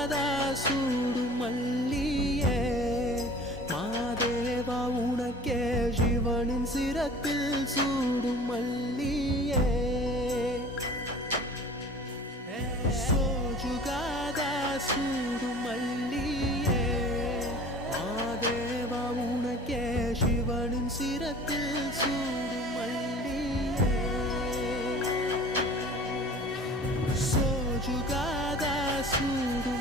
சோஜுகாதா சூடும் மல்லியே மாதேவா உனக்கே சிவனின் சிரத்தில் சூடும் மல்லியே சோஜுகாதா சூடும் மல்லியே மாதேவா உனக்கே சிவனின் சிரத்தில் சூடும் மல்லியே சோஜுகாதா சூடும்